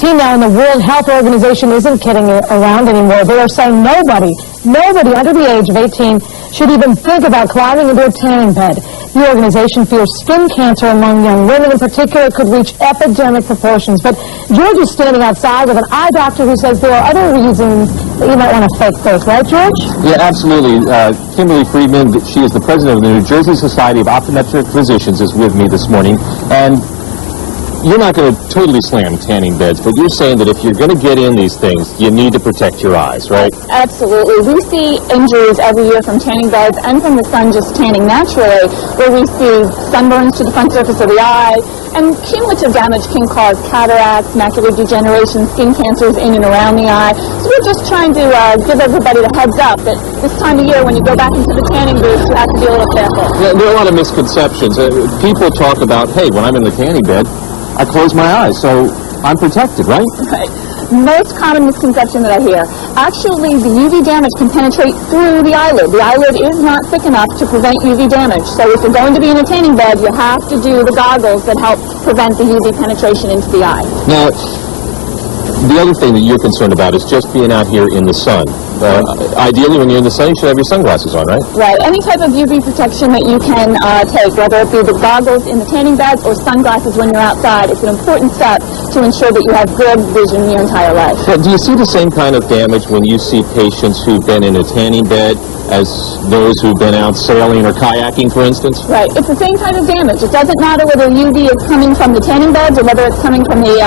Now, and the World Health Organization isn't kidding around anymore. They are saying nobody under the age of 18 should even think about climbing into a tanning bed. The organization fears skin cancer among young women in particular could reach epidemic proportions. But George is standing outside with an eye doctor who says there are other reasons that you might want to fake this. Right, George? Yeah, absolutely. Kimberly Friedman, she is the president of the New Jersey Society of Optometric Physicians, is with me this morning. And you're not going to totally slam tanning beds, but you're saying that if you're going to get in these things, you need to protect your eyes, right? Absolutely. We see injuries every year from tanning beds and from the sun just tanning naturally, where we see sunburns to the front surface of the eye, and cumulative damage can cause cataracts, macular degeneration, skin cancers in and around the eye. So we're just trying to give everybody the heads up that this time of year, when you go back into the tanning booth, you have to be a little careful. Yeah, there are a lot of misconceptions. People talk about, hey, when I'm in the tanning bed, I close my eyes, so I'm protected, right? Right. Most common misconception that I hear. Actually, the UV damage can penetrate through the eyelid. The eyelid is not thick enough to prevent UV damage. So if you're going to be in a tanning bed, you have to do the goggles that help prevent the UV penetration into the eye. Now, the other thing that you're concerned about is just being out here in the sun. Ideally, when you're in the sun, you should have your sunglasses on, right? Right. Any type of UV protection that you can take, whether it be the goggles in the tanning beds or sunglasses when you're outside, it's an important step to ensure that you have good vision your entire life. Well, do you see the same kind of damage when you see patients who've been in a tanning bed as those who've been out sailing or kayaking, for instance? Right. It's the same kind of damage. It doesn't matter whether UV is coming from the tanning beds or whether it's coming from the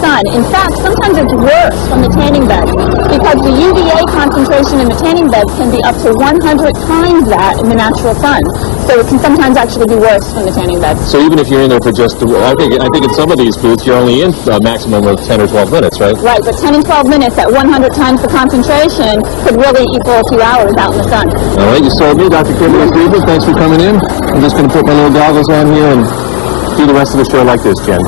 sun. In fact, sometimes it's worse from the tanning beds because the UVA concentration in the tanning beds can be up to 100 times that in the natural sun. So it can sometimes actually be worse from the tanning beds. So even if you're in there for just, I think in some of these booths, you're only in a maximum of 10 or 12 minutes, right? Right, but 10 and 12 minutes at 100 times the concentration could really equal a few hours out in the sun. All right, you sold me, Dr. Kimberly Friedman. Thanks for coming in. I'm just going to put my little goggles on here and do the rest of the show like this, Jen.